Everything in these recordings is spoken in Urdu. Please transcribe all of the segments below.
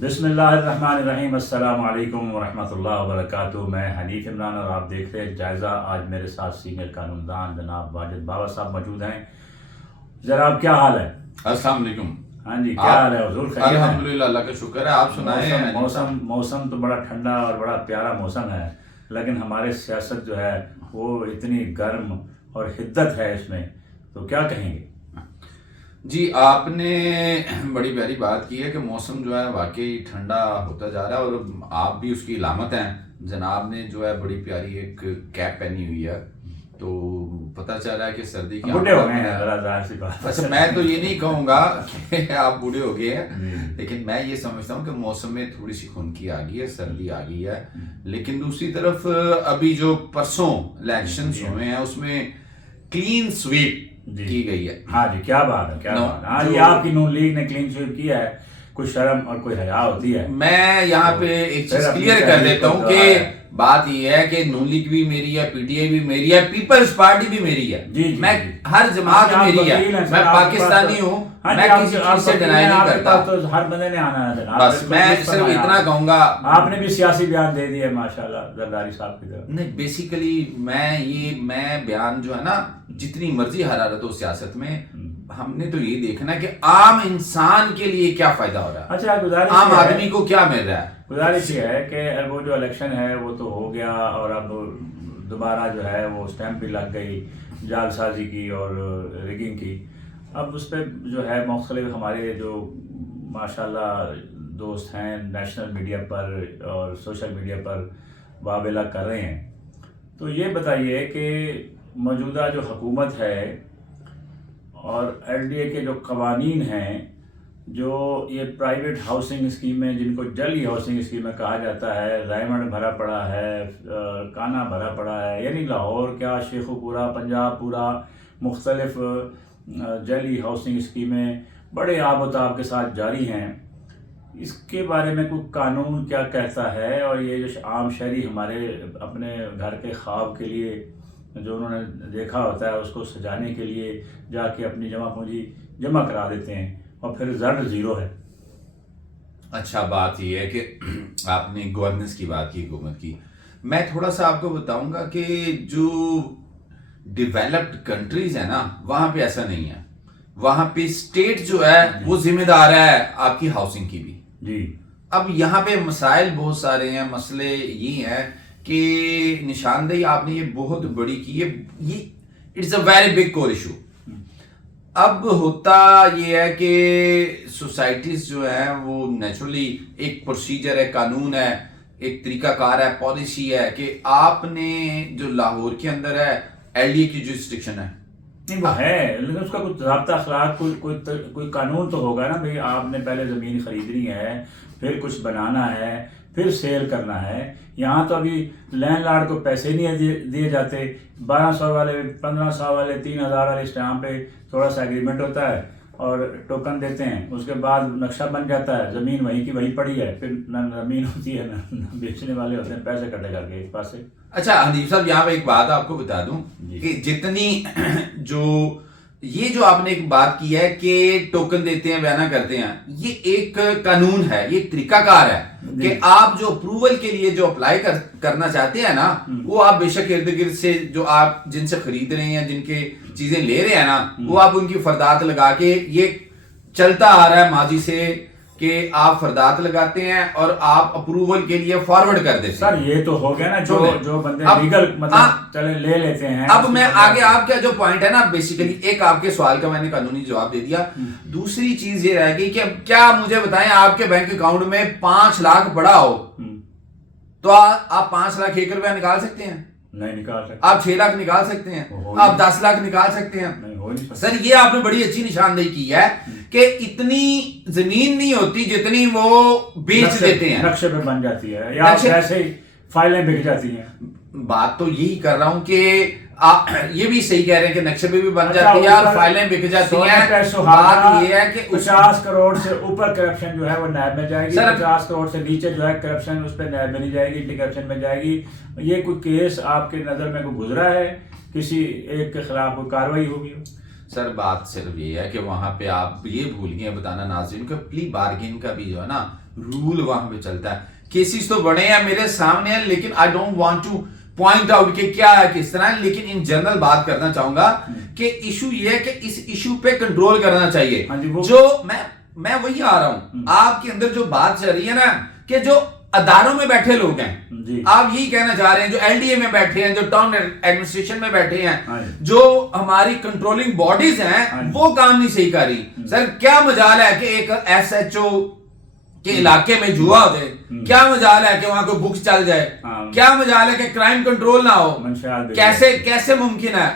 بسم اللہ الرحمن الرحیم، السلام علیکم ورحمۃ اللہ وبرکاتہ۔ میں حنیف عمران اور آپ دیکھ رہے ہیں جائزہ۔ آج میرے ساتھ سینئر قانون دان جناب واجد بابا صاحب موجود ہیں۔ جناب کیا حال ہے؟ السلام علیکم۔ ہاں جی، کیا حال ہے حضور؟ خیریت ہے؟ الحمدللہ، اللہ کا شکر ہے۔ آپ سنائیں۔ موسم تو بڑا ٹھنڈا اور بڑا پیارا موسم ہے، لیکن ہمارے سیاست جو ہے وہ اتنی گرم اور حدت ہے اس میں، تو کیا کہیں گے؟ جی، آپ نے بڑی پیاری بات کی ہے کہ موسم جو ہے واقعی ٹھنڈا ہوتا جا رہا ہے، اور آپ بھی اس کی علامت ہیں۔ جناب نے جو ہے بڑی پیاری ایک کیپ پہنی ہوئی ہے، تو پتہ چل رہا ہے کہ سردی کی بوڑھے ہو گئے ہیں، ذرا ظاہر سی بات۔ اچھا، میں تو یہ نہیں کہوں گا کہ آپ بوڑھے ہو گئے ہیں، لیکن میں یہ سمجھتا ہوں کہ موسم میں تھوڑی سی خنکی آ گئی ہے، سردی آ گئی ہے۔ لیکن دوسری طرف ابھی جو پرسوں الیکشنز ہوئے ہیں اس میں کلین سویپ کی گئی ہے۔ ہاں جی، کیا بات ہے، کیا بات ہے۔ ہاں جی، آپ کی نون لیگ نے کلین سویپ کیا ہے، کوئی شرم اور کوئی حیا ہوتی ہے؟ میں یہاں پہ ایک چیز کلیئر کر دیتا ہوں کہ بات یہ ہے کہ نون لیگ بھی میری ہے، پی ٹی آئی بھی میری ہے، پیپلز پارٹی بھی میری ہے، میں ہر جماعت میری ہے، میں پاکستانی ہوں، میں کسی چیز سے ڈینائی نہیں کرتا۔ ہر بندے نے آنا ہے، بس میں صرف اتنا کہوں گا۔ آپ نے بھی سیاسی بیان دے دیا ماشاءاللہ زرداری صاحب کی طرف۔ نہیں، بیسیکلی میں بیان جو ہے نا، جتنی مرضی حرارت ہو سیاست میں، ہم نے تو یہ دیکھنا کہ عام انسان کے لیے کیا فائدہ ہو رہا ہے، اچھا گزارش عام آدمی کو کیا مل رہا ہے۔ گزارش یہ ہے کہ وہ جو الیکشن ہے وہ تو ہو گیا، اور اب دوبارہ جو ہے وہ اسٹیمپ بھی لگ گئی جعل سازی کی اور ریگنگ کی۔ اب اس پہ جو ہے مختلف ہمارے جو ماشاءاللہ دوست ہیں نیشنل میڈیا پر اور سوشل میڈیا پر واویلا کر رہے ہیں۔ تو یہ بتائیے کہ موجودہ جو حکومت ہے اور ایل ڈی اے کے جو قوانین ہیں، جو یہ پرائیویٹ ہاؤسنگ اسکیمیں جن کو جعلی ہاؤسنگ اسکیمیں کہا جاتا ہے، ریمنڈ بھرا پڑا ہے، کانا بھرا پڑا ہے، یعنی لاہور کیا شیخو پورا، پنجاب پورا، مختلف جعلی ہاؤسنگ اسکیمیں بڑے آب و تاب کے ساتھ جاری ہیں۔ اس کے بارے میں کوئی قانون کیا کہتا ہے؟ اور یہ جو عام شہری ہمارے اپنے گھر کے خواب کے لیے جو انہوں نے دیکھا ہوتا ہے اس کو سجانے کے لیے جا کے اپنی جمع پونجی جمع کرا دیتے ہیں اور پھر رزلٹ زیرو ہے۔ اچھا، بات یہ ہے کہ آپ نے گورننس کی بات کی، حکومت کی۔ میں تھوڑا سا آپ کو بتاؤں گا کہ جو ڈیولپڈ کنٹریز ہیں نا، وہاں پہ ایسا نہیں ہے۔ وہاں پہ اسٹیٹ جو ہے وہ ذمہ دار ہے آپ کی ہاؤسنگ کی بھی۔ جی، اب یہاں پہ مسائل بہت سارے ہیں۔ مسئلے یہ ہیں کہ نشاندہی آپ نے یہ بہت بڑی کی ہے، یہ it's a very big core issue. اب ہوتا یہ ہے کہ سوسائٹیز جو ہیں وہ نیچرلی ایک پروسیجر ہے، قانون ہے، ایک طریقہ کار ہے، پالیسی ہے کہ آپ نے جو لاہور کے اندر ہے ایل ڈی اے کی جو ریسٹرکشن ہے، نہیں وہ ہے، لیکن اس کا کوئی ضابطہ اخلاق کوئی قانون تو ہوگا نا بھئی۔ آپ نے پہلے زمین خریدنی ہے، پھر کچھ بنانا ہے، پھر سیل کرنا ہے۔ یہاں تو ابھی لینڈ لارڈ کو پیسے نہیں دیے جاتے، 1200 والے، 1500 والے، 3000 والے اسٹامپ پہ تھوڑا سا ایگریمنٹ ہوتا ہے اور ٹوکن دیتے ہیں، اس کے بعد نقشہ بن جاتا ہے، زمین وہیں کی وہیں پڑی ہے، پھر نہ زمین ہوتی ہے نہ بیچنے والے ہوتے ہیں، پیسے کٹے کر کے ایک پاس سے۔ اچھا حنیف صاحب، یہاں پہ ایک بات آپ کو بتا دوں کہ جتنی جو آپ نے ایک بات کی ہے کہ ٹوکن دیتے ہیں، بیانہ کرتے ہیں، یہ ایک قانون ہے، یہ ایک طریقہ کار ہے کہ آپ جو اپروول کے لیے جو اپلائی کرنا چاہتے ہیں نا، وہ آپ بے شک ارد گرد سے جو آپ جن سے خرید رہے ہیں، جن کے چیزیں لے رہے ہیں نا، وہ آپ ان کی فردات لگا کے، یہ چلتا آ رہا ہے ماضی سے کہ آپ فردات لگاتے ہیں اور آپ اپروول کے لیے فارورڈ کر دیتے ہیں۔ سر یہ تو ہو گیا نا جو بندے لیگل مطلب چلے لے لیتے ہیں۔ اب میں آگے آپ کا جو پوائنٹ ہے نا، بیسیکلی ایک آپ کے سوال کا میں نے قانونی جواب دے دیا۔ دوسری چیز یہ رہ گئی کہ اب کیا مجھے بتائیں، آپ کے بینک اکاؤنٹ میں 5 لاکھ پڑا ہو تو آپ 5 لاکھ 1 روپیہ نکال سکتے ہیں؟ نہیں نکال سکتے۔ آپ 6 لاکھ نکال سکتے ہیں؟ آپ 10 لاکھ نکال سکتے ہیں؟ سر یہ آپ نے بڑی اچھی نشاندہی کی ہے کہ اتنی زمین نہیں ہوتی جتنی وہ بیچ دیتے ہیں، نقشے پہ بن جاتی ہے یا ایسے ہی فائلیں بک جاتی ہیں۔ بات تو یہی کر رہا ہوں کہ یہ بھی صحیح کہہ رہے ہیں کہ نقشے پہ بھی بن جاتی ہے اور فائلیں بک جاتی ہیں۔ بات یہ ہے کہ 50 کروڑ سے اوپر کرپشن جو ہے وہ نیب میں جائے گی، 50 کروڑ سے نیچے جو ہے کرپشن اس پہ نیب میں نہیں جائے گی، اینٹی کرپشن میں جائے گی۔ یہ کوئی کیس آپ کے نظر میں کوئی گزرا ہے، کسی ایک کے خلاف کوئی کاروائی ہوگی؟ سر بات صرف یہ ہے کہ وہاں پہ آپ یہ بھول گئے بتانا ناظرین کو، پلی بارگین کا بھی جو ہے نا رول وہاں پہ چلتا ہے. کیسز تو بڑے ہیں میرے سامنے ہیں, لیکن I don't want to point out کہ کیا ہے کس طرح, لیکن ان جنرل بات کرنا چاہوں گا کہ ایشو یہ ہے کہ اس ایشو پہ کنٹرول کرنا چاہیے. جو میں وہی آ رہا ہوں, آپ کے اندر جو بات چل رہی ہے نا کہ جو اداروں میں بیٹھے لوگ ہیں, آپ یہی کہنا چاہ رہے ہیں جو ایل ڈی اے میں بیٹھے ہیں, جو ٹاؤن ایڈمنسٹریشن میں بیٹھے ہیں, جو ہماری کنٹرولنگ باڈیز ہیں, وہ کام نہیں صحیح کر رہی. سر کیا مجال ہے کہ ایک ایس ایچ او کے علاقے میں جوا ہو جائے, کیا مجال ہے کہ وہاں کوئی بکس چل جائے, کیا مجال ہے کہ کرائم کنٹرول نہ ہو, کیسے ممکن ہے.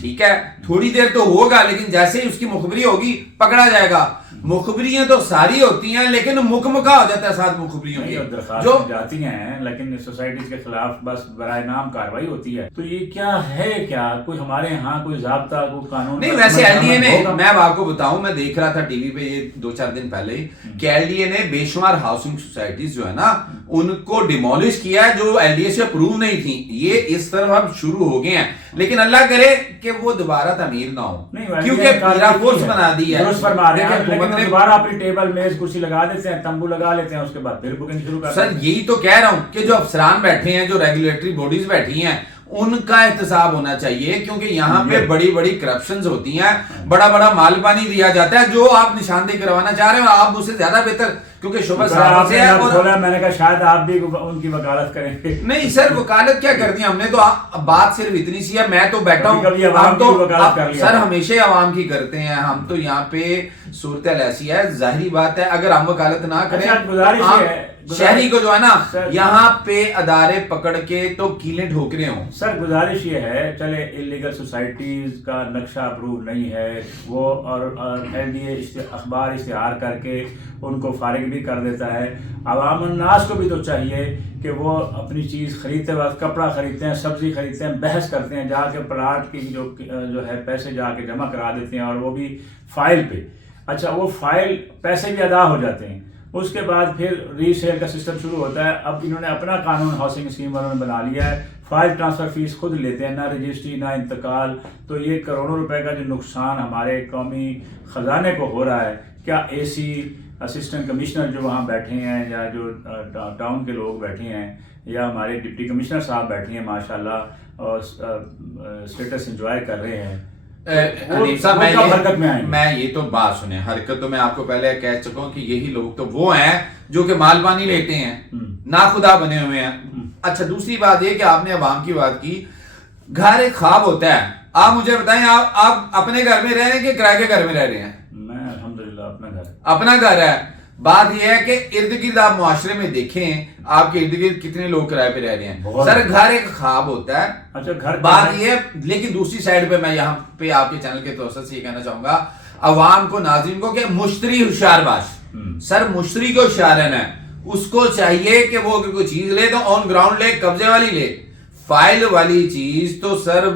ٹھیک ہے تھوڑی دیر تو ہوگا, لیکن جیسے ہی اس کی مخبری ہوگی پکڑا جائے گا. مخبریاں تو ساری ہوتی ہیں لیکن مکمکا ہو جاتا ہے ساتھ مخبریوں کی جو جاتی ہیں, لیکن سوسائٹیز کے خلاف بس برائے نام کاروائی ہوتی ہے. تو یہ کیا ہے, کیا کوئی ہمارے ہاں کوئی ضابطہ کوئی قانون نہیں؟ ویسے ایل ڈی اے نے, میں آپ کو بتاؤں, میں دیکھ رہا تھا ٹی وی پہ یہ 2-4 دن پہلے ہی کہ ایل ڈی اے نے بے شمار ہاؤسنگ سوسائٹیز جو ہے نا ان کو ڈیمولش کیا ہے جو ایل ڈی اے سے اپروو نہیں تھی. یہ اس طرح اب شروع ہو گئے ہیں, لیکن اللہ کرے کہ وہ دوبارہ تعمیر نہ ہو, کیونکہ پیرا فورس بنا دی ہے. دوبارہ اپنی ٹیبل میز کرسی لگا دیتے ہیں, تمبو لگا لیتے ہیں, اس کے بعد پھر بکنگ شروع کرتے ہیں. سر یہی تو کہہ رہا ہوں کہ جو افسران بیٹھے ہیں, جو ریگولیٹری باڈیز بیٹھی ہیں, ان کا احتساب ہونا چاہیے, کیونکہ یہاں پہ بڑی بڑی کرپشنز ہوتی ہیں, بڑا بڑا مال پانی دیا جاتا ہے. جو آپ نشاندہی کروانا چاہ رہے ہیں آپ اسے زیادہ بہتر, کیونکہ شعبہ صاحب سے ہے, میں نے کہا شاید آپ بھی ان کی وکالت کریں گے. نہیں سر وکالت کیا کرنی ہے, ہم نے تو بات صرف اتنی سی ہے, میں تو بیٹھا ہوں, ہم تو سر ہمیشہ عوام کی کرتے ہیں. ہم تو یہاں پہ صورتحال ایسی ہے, ظاہری بات ہے اگر ہم وکالت نہ کریں, شہری کو جو ہے نا یہاں پہ ادارے پکڑ کے تو کیلیں ٹھوکرے ہوں. سر گزارش یہ ہے, چلے اللیگل سوسائٹیز کا نقشہ اپروو نہیں ہے وہ, اور ایل ڈی اے اخبار اشتہار کر کے ان کو فارغ بھی کر دیتا ہے. عوام الناس کو بھی تو چاہیے کہ وہ اپنی چیز خریدتے وقت, کپڑا خریدتے ہیں, سبزی خریدتے ہیں, بحث کرتے ہیں, جا کے پلاٹ کی جو ہے پیسے جا کے جمع کرا دیتے ہیں, اور وہ بھی فائل پہ. اچھا وہ فائل پیسے بھی ادا ہو جاتے ہیں, اس کے بعد پھر ری سیل کا سسٹم شروع ہوتا ہے. اب انہوں نے اپنا قانون ہاؤسنگ اسکیم والوں نے بنا لیا ہے, فائل ٹرانسفر فیس خود لیتے ہیں, نہ رجسٹری نہ انتقال. تو یہ کروڑوں روپے کا جو نقصان ہمارے قومی خزانے کو ہو رہا ہے, کیا اے سی اسسٹنٹ کمشنر جو وہاں بیٹھے ہیں, یا جو ٹاؤن کے لوگ بیٹھے ہیں, یا ہمارے ڈپٹی کمشنر صاحب بیٹھے ہیں ماشاءاللہ, اور اسٹیٹس انجوائے کر رہے ہیں. میں یہ تو بات سنیں, حرکت تو میں آپ کو پہلے کہہ چکا ہوں کہ یہی لوگ تو وہ ہیں جو کہ مال پانی لیتے ہیں, ناخدا بنے ہوئے ہیں. اچھا دوسری بات یہ کہ آپ نے عوام کی بات کی, گھر ایک خواب ہوتا ہے. آپ مجھے بتائیں آپ اپنے گھر میں رہ رہے ہیں کہ کرائے کے گھر میں رہ رہے ہیں؟ میں الحمدللہ اپنا گھر ہے. بات یہ ہے کہ ارد گرد آپ معاشرے میں دیکھیں, آپ کے ارد گرد کتنے لوگ کرائے پہ رہ رہے ہیں. سر گھر ایک خواب ہوتا ہے. اچھا گھر بات یہ ہے, لیکن دوسری سائڈ پہ میں یہاں پہ آپ کے چینل کے توسط سے یہ کہنا چاہوں گا عوام کو, ناظرین کو, کہ مشتری ہوشیار باش. سر مشتری کو ہوشیار رہنا ہے. اس کو چاہیے کہ وہ اگر کوئی چیز لے تو آن گراؤنڈ لے, قبضے والی لے. فائل والی چیز تو سر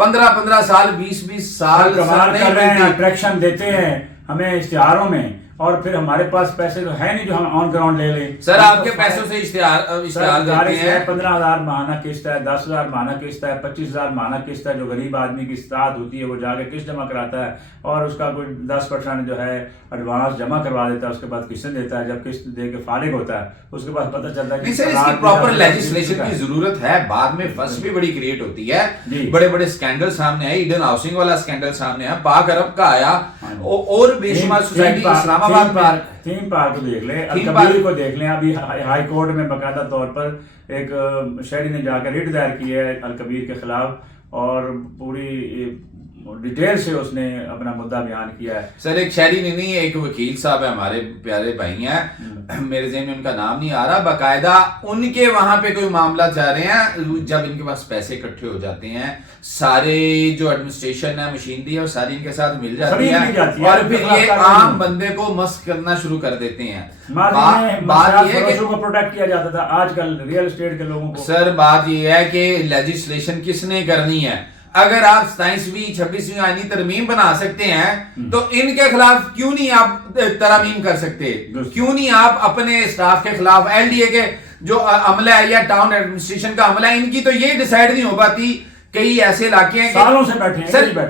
15 سال 20 سال کمال کر رہے ہیں, اٹریکشن دیتے ہیں ہمیں اشتہاروں میں, اور پھر ہمارے پاس پیسے تو ہے نہیں جو ہم آن گراؤنڈ لے لیں. سر آپ کے پیسوں سے اشتہار دیتے ہیں. 15,000 ماہانہ قسط ہے, 10,000 ماہانہ قسط ہے, 25,000 ماہانہ قسط ہے. جو غریب آدمی کی استطاعت ہوتی ہے وہ جا کے قسط جمع کراتا ہے, اور اس کا کوئی 10% جو ہے ایڈوانس جمع کروا دیتا ہے, اس کے بعد قسط دیتا ہے. جب قسط دے کے فارغ ہوتا ہے اس کے بعد پتہ چلتا ہے کہ اس کی پراپر لیجسلیشن کی ضرورت ہے. بعد میں فس بھی بڑی کریٹ ہوتی ہے, بڑے بڑے اسکینڈل سامنے آئے. ایڈن ہاؤسنگ والا اسکینڈل سامنے آیا, پاک عرب کا آیا, اور بے شمار سوسائٹی اسلام آباد تھیم پارک کو دیکھ لیں, الکبیر کو دیکھ لیں. ابھی ہائی کورٹ میں باقاعدہ طور پر ایک شہری نے جا کے ریٹ دائر کی ہے الکبیر کے خلاف, اور پوری ڈیٹیل سے اس نے اپنا مدعا بیان کیا ہے. سر ایک شہری نہیں, ایک وکیل صاحب ہے, ہمارے پیارے بھائی ہیں, میرے ذہن میں ان کا نام نہیں آ رہا. باقاعدہ ان کے وہاں پہ کوئی معاملات جا رہے ہیں, جب ان کے پاس پیسے اکٹھے ہو جاتے ہیں, سارے جو ایڈمنسٹریشن ہے مشینری ہے وہ ساری ان کے ساتھ مل جاتی ہے, اور پھر یہ عام بندے کو مسخ کرنا شروع کر دیتے ہیں. بات یہ ہے کہ کو پروٹیکٹ کیا جاتا تھا, آج کل ریئل اسٹیٹ کے لوگوں کو. سر بات یہ ہے کہ لیجسلیشن کس نے کرنی ہے. اگر آپ 27ویں 26ویں آئینی ترمیم بنا سکتے ہیں تو ان کے خلاف کیوں نہیں آپ ترمیم کر سکتے؟ کیوں نہیں آپ اپنے اسٹاف کے خلاف, ایل ڈی اے کے جو عملہ ہے یا ٹاؤن ایڈمنسٹریشن کا عملہ ہے, ان کی تو یہ ڈیسائیڈ نہیں ہو پاتی. کئی ایسے علاقے ہیں سالوں سے بیٹھے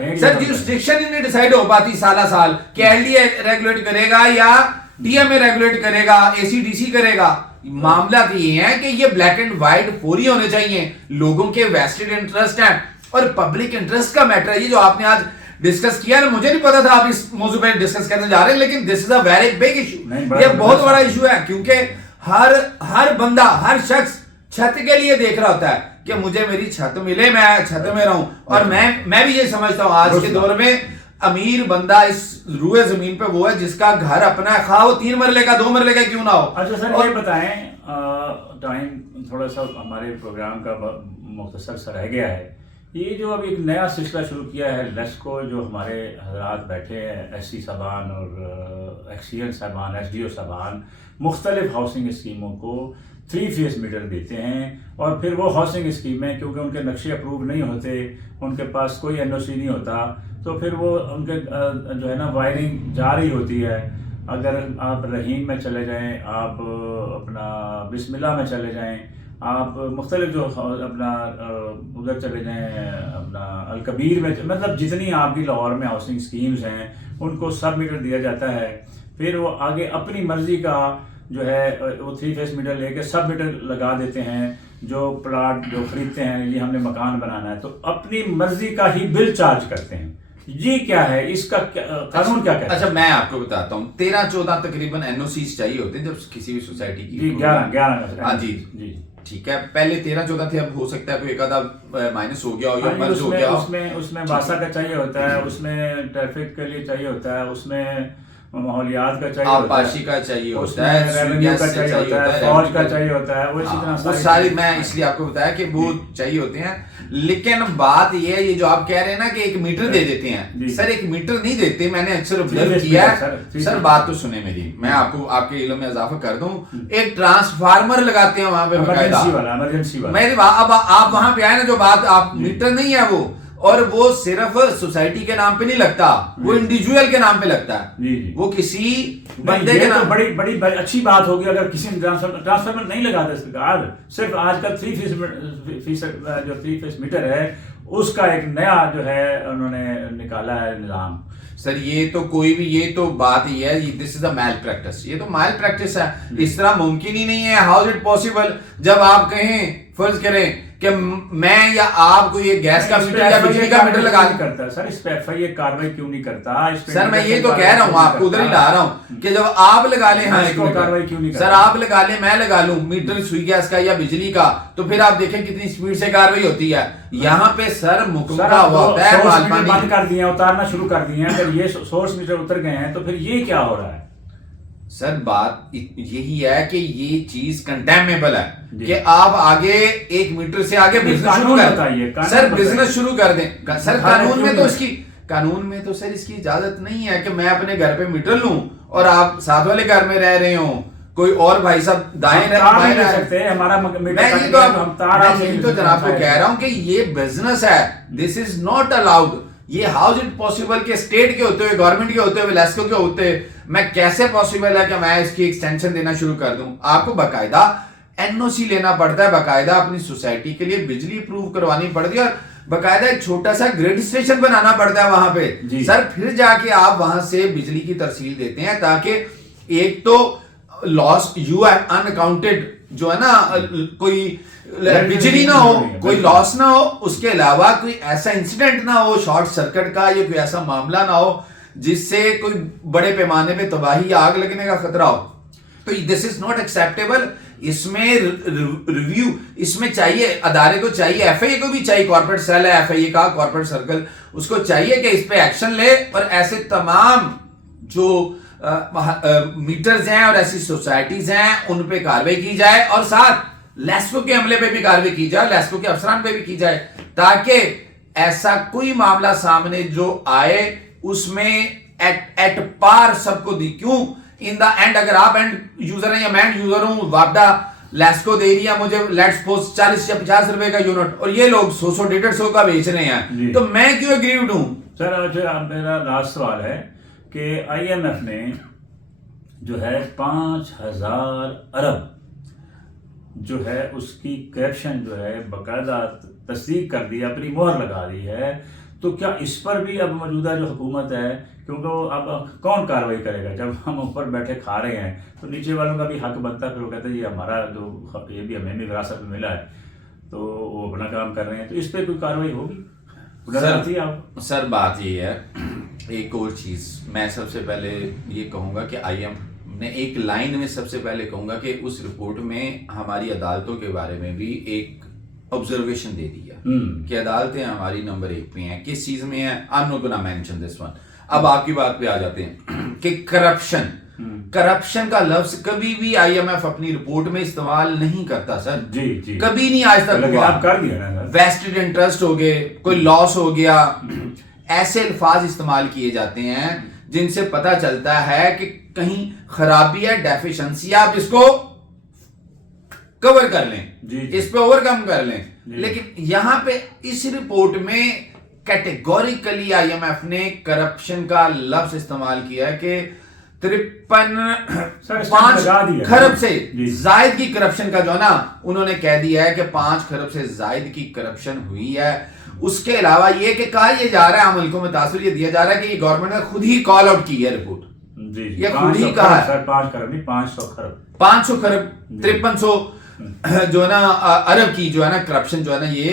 ہیں, سر جیوسڈکشن ہی نہیں ڈیسائیڈ ہو پاتی سالہ سال کہ ایل ڈی اے ریگولیٹ کرے گا یا TMA ریگولیٹ کرے گا, ACDC کرے گا. معاملہ تو یہ ہے کہ یہ بلیک اینڈ وائٹ فوری ہونے چاہیے. لوگوں کے ویسٹڈ انٹرسٹ ہیں اور پبلک انٹرسٹ کا میٹر ہے. یہ جو آپ نے آج ڈسکس کیا نا, مجھے نہیں پتا تھا آپ اس موضوع پہ ڈسکس کرنے جا رہے ہیں, لیکن دس از اے ویری بگ ایشو. یہ بہت بڑا ایشو ہے, کیونکہ ہر بندہ, ہر شخص چھت کے لیے دیکھ رہا ہوتا ہے کہ مجھے میری چھت ملے, میں چھت میں رہوں. اور میں بھی یہ سمجھتا ہوں آج کے دور میں امیر بندہ اس روئے زمین پہ وہ ہے جس کا گھر اپنا ہے, خواہ وہ 3 مرلے کا 2 مرلے کا کیوں نہ ہو. اچھا سر, یہ بتائیں, ٹائم تھوڑا سا ہمارے پروگرام کا مختصر سا رہ گیا ہے. یہ جو اب ایک نیا سلسلہ شروع کیا ہے لیسکو, جو ہمارے حضرات بیٹھے ہیں, SC صاحبان اور XCN صاحبان, SDO صاحبان, مختلف ہاؤسنگ اسکیموں کو 3 فیس میٹر دیتے ہیں. اور پھر وہ ہاؤسنگ اسکیمیں کیونکہ ان کے نقشے اپروو نہیں ہوتے, ان کے پاس کوئی NOC نہیں ہوتا, تو پھر وہ ان کے جو ہے نا وائرنگ جا رہی ہوتی ہے. اگر آپ رحیم میں چلے جائیں, آپ اپنا بسم اللہ میں چلے جائیں, آپ مختلف جو اپنا ادھر چلے جائیں اپنا الکبیر میں, مطلب جتنی آپ کی لاہور میں ہاؤسنگ اسکیمز ہیں ان کو سب میٹر دیا جاتا ہے. پھر وہ آگے اپنی مرضی کا جو ہے وہ 3 فیس میٹر لے کے سب میٹر لگا دیتے ہیں. جو پلاٹ جو خریدتے ہیں, یہ ہم نے مکان بنانا ہے, تو اپنی مرضی کا ہی بل چارج کرتے ہیں. یہ کیا ہے, اس کا قانون کیا کہتا ہے؟ اچھا میں آپ کو بتاتا ہوں, 13-14 تقریباً NOCs چاہیے ہوتے ہیں جب کسی بھی سوسائٹی کی. 11. ہاں جی ٹھیک ہے, پہلے 13-14 تھے, اب ہو سکتا ہے کوئی ایک آدھا مائنس ہو گیا ہو یا مرض ہو گیا ہو. اس میں واسا کا چاہیے ہوتا ہے, اس میں ٹریفک کے لیے چاہیے ہوتا ہے, اس میں ماحولیات کا چاہیے ہوتا ہے, آبپاشی کا چاہیے ہوتا ہے, ریونیو کا چاہیے ہوتا ہے, فوج کا چاہیے ہوتا ہے, وہ اسی طرح وہ ساری, میں اس لیے آپ کو بتایا کہ وہ چاہیے ہوتے ہیں. لیکن بات یہ ہے, یہ جو آپ کہہ رہے ہیں نا کہ 1 میٹر دے دیتے ہیں, سر 1 میٹر نہیں دیتے. میں نے اکثر آبزرو کیا ہے. سر بات تو سنیں میری, میں آپ کو آپ کے علم میں اضافہ کر دوں. ایک ٹرانسفارمر لگاتے ہیں وہاں پہ ایمرجنسی والا. اب آپ وہاں پہ آئے نا, جو بات آپ میٹر نہیں ہے وہ, اور وہ صرف سوسائٹی کے نام پہ نہیں لگتا, وہ انڈیویجول کے نام پہ لگتا ہے, وہ کسی بندے کے نام. بڑی اچھی بات ہوگی اگر کسی نے ٹرانسفارمر نہیں لگاتا سرکار, صرف آج کل 3 فیس میٹر ہے, اس کا ایک نیا جو ہے انہوں نے نکالا ہے نظام. سر یہ تو کوئی بھی, یہ تو بات ہی ہے, دس از اے میل پریکٹس, یہ تو میل پریکٹس ہے. اس طرح ممکن ہی نہیں ہے. ہاؤ از اٹ پاسبل جب آپ کہیں, فرض کریں کہ میں یا آپ کو یہ گیس کا میٹر یا بجلی کا میٹر لگا کرتا ہے. سر اس پہ FIA کاروائی کیوں نہیں کرتا؟ سر میں یہ تو کہہ رہا ہوں, آپ کو ادھر ہی لا رہا ہوں کہ جب آپ لگا لیں, ہاں کاروائی کیوں نہیں کرتا؟ سر آپ لگا لیں, میں لگا لوں میٹر سوئی گیس کا یا بجلی کا, تو پھر آپ دیکھیں کتنی سپیڈ سے کاروائی ہوتی ہے. یہاں پہ سر مکمل ہوا ہوتا ہے, سورس میٹر بند کر دیے ہیں, اتارنا شروع کر دیے ہیں. اگر یہ سورس میٹر اتر گئے ہیں تو پھر یہ کیا ہو رہا ہے؟ سر بات یہی ہے کہ یہ چیز کنڈیمیبل ہے کہ آپ آگے 1 میٹر سے آگے بزنس شروع کر دیں. سر بزنس شروع کر دیں. سر قانون میں تو سر اس کی اجازت نہیں ہے کہ میں اپنے گھر پہ میٹر لوں اور آپ ساتھ والے گھر میں رہ رہے ہوں, کوئی اور بھائی صاحب دائیں رہ سکتے ہیں. میں تو جناب کو کہہ رہا ہوں کہ یہ بزنس ہے, دس از ناٹ الاؤڈ. یہ ہاؤ از اٹ پاسبل کہ اسٹیٹ کے ہوتے ہوئے, گورنمنٹ کے ہوتے ہوئے, لیسکو کے ہوتے ہوئے, میں کیسے پاسبل ہے کہ میں اس کی ایکسٹینشن دینا شروع کر دوں؟ آپ کو باقاعدہ NOC لینا پڑتا ہے, باقاعدہ اپنی سوسائٹی کے لیے بجلی اپروو کروانی پڑتی ہے, اور باقاعدہ ایک چھوٹا سا گریڈ اسٹیشن بنانا پڑتا ہے وہاں پہ. سر پھر جا کے آپ وہاں سے بجلی کی ترسیل دیتے ہیں, تاکہ ایک تو لاس یو ہے ان اکاؤنٹڈ جو ہے نا, کوئی بجلی نہ ہو, کوئی لاس نہ ہو, اس کے علاوہ کوئی ایسا انسیڈنٹ نہ ہو شارٹ سرکٹ کا, یا کوئی ایسا معاملہ نہ ہو جس سے کوئی بڑے پیمانے پہ تباہی یا آگ لگنے کا خطرہ ہو. تو دس از ناٹ ایکسیپٹیبل. اس میں ریویو اس میں چاہیے, ادارے کو چاہیے, FIA کو بھی چاہیے, کارپوریٹ سیل ہے FIA کا, کارپوریٹ سرکل, اس کو چاہیے کہ اس پہ ایکشن لے, اور ایسے تمام جو میٹرز ہیں اور ایسی سوسائٹیز ہیں ان پہ کاروائی کی جائے, اور ساتھ لیسکو کے عملے پہ بھی کاروائی کی جائے, لیسکو کے افسران پہ بھی کی جائے, تاکہ ایسا کوئی معاملہ سامنے جو آئے اس میں ایٹ پار سب کو دی. کیوں ان دا اینڈ اگر آپ اینڈ یوزر ہیں یا میں اینڈ یوزر ہوں, وابڈا لیسکو دے رہی ہے مجھے لیٹس سپوز 40 یا 50 روپے کا یونٹ, اور یہ لوگ 100-150 کا بیچ رہے ہیں, تو میں کیوں ایگریوڈ ہوں؟ سر میرا لاسٹ سوال ہے کہ IMF نے جو ہے 5000 ارب جو ہے اس کی کریکشن جو ہے باقاعدہ تصدیق کر دی, اپنی مہر لگا دی ہے. تو کیا اس پر بھی اب موجودہ جو حکومت ہے، کیونکہ اب کون کارروائی کرے گا؟ جب ہم اوپر بیٹھے کھا رہے ہیں تو نیچے والوں کا بھی حق بنتا ہے، پھر وہ کہتے ہیں یہ ہمارا جو یہ بھی ہمیں بھی وراثت میں ملا ہے، تو وہ اپنا کام کر رہے ہیں، تو اس پہ کوئی کارروائی ہوگی؟ سر بات یہ ہے، ایک اور چیز میں سب سے پہلے یہ کہوں گا کہ آئی ایم نے ایک لائن میں سب سے پہلے کہوں گا کہ اس رپورٹ میں ہماری عدالتوں کے بارے میں بھی ایک آبزرویشن دے دیا کہ عدالتیں ہماری نمبر 1 پہ ہیں. کس چیز میں ہیں؟ I'm not gonna mention this one. اب آپ کی بات پہ آ جاتے ہیں کہ کرپشن کا لفظ کبھی بھی آئی ایم ایف اپنی رپورٹ میں استعمال نہیں کرتا سر. جی کبھی نہیں آج تک ہوا. ویسٹڈ انٹرسٹ ہو گئے، کوئی لاس ہو گیا، ایسے الفاظ استعمال کیے جاتے ہیں جن سے پتا چلتا ہے کہ کہیں خرابی ہے، ڈیفیشنسی، آپ اس کو کور کر لیں، اس پہ اوور کم کر لیں. لیکن یہاں پہ اس رپورٹ میں کیٹیگوریکلی آئی ایم ایف نے کرپشن کا لفظ استعمال کیا ہے کہ 5 کھرب سے زائد کی کرپشن کا جو ہے نا، انہوں نے کہہ دیا ہے کہ 5 کھرب سے زائد کی کرپشن ہوئی ہے. اس کے علاوہ یہ کہ کہا یہ جا رہا ہے، عمل کو متاثر یہ دیا جا رہا ہے کہ یہ گورنمنٹ نے خود ہی کال آؤٹ کی ہے رپورٹ. یہ خود ہی کہا ہے 500 کھرب 5300 جو ہے نا ارب کی جو ہے نا کرپشن جو ہے نا یہ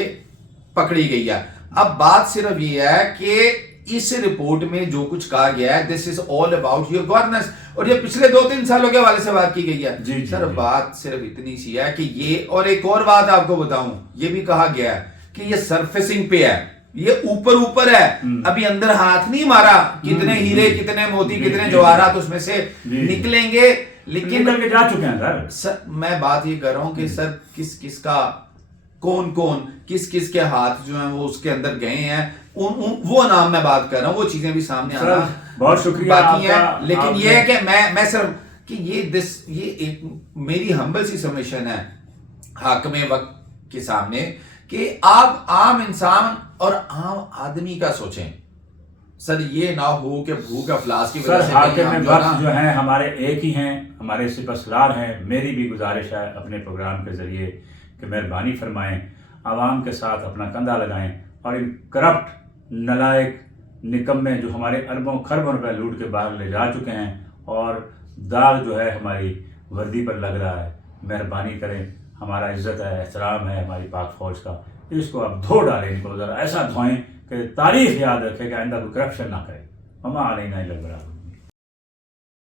پکڑی گئی ہے. اب بات صرف یہ ہے کہ اس رپورٹ میں جو کچھ کہا گیا ہے دس از آل اباؤٹ یور گورننس، اور یہ پچھلے 2-3 سالوں کے حوالے سے بات کی گئی ہے. سر بات صرف اتنی سی ہے کہ یہ، اور ایک اور بات آپ کو بتاؤں، یہ بھی کہا گیا ہے کہ یہ سرفیسنگ پہ ہے، یہ اوپر ہے، ابھی اندر ہاتھ نہیں مارا، کتنے ہیرے، کتنے موتی، کتنے جواہرات اس میں سے نکلیں گے. لیکن جا چکے ہیں سر. میں بات یہ کر رہا ہوں کہ سر کس کا کون کس کے ہاتھ جو ہیں وہ اس کے اندر گئے ہیں، وہ نام میں بات کر رہا ہوں، وہ چیزیں بھی سامنے آنا بہت شکریہ باقی ہیں. لیکن یہ ہے کہ میں صرف کہ یہ ایک میری ہمبل سی سبمیشن ہے حاکم وقت کے سامنے کہ آپ عام انسان اور عام آدمی کا سوچیں. سر یہ نہ ہو کہ بھوک افلاس کی وجہ سے حاکم وقت جو ہیں ہمارے ایک ہی ہیں، ہمارے سپاسلار ہیں. میری بھی گزارش ہے اپنے پروگرام کے ذریعے کہ مہربانی فرمائیں، عوام کے ساتھ اپنا کندھا لگائیں اور ان کرپٹ نالائق نکمے جو ہمارے اربوں خربوں روپے لوٹ کے باہر لے جا چکے ہیں اور داغ جو ہے ہماری وردی پر لگ رہا ہے، مہربانی کریں. ہمارا عزت ہے، احترام ہے ہماری پاک فوج کا، اس کو آپ دھو ڈالیں، ان کو ذرا ایسا دھوئیں کہ تاریخ یاد رکھے کہ آئندہ کوئی کرپشن نہ کرے. ہم علینا الا البلاغ.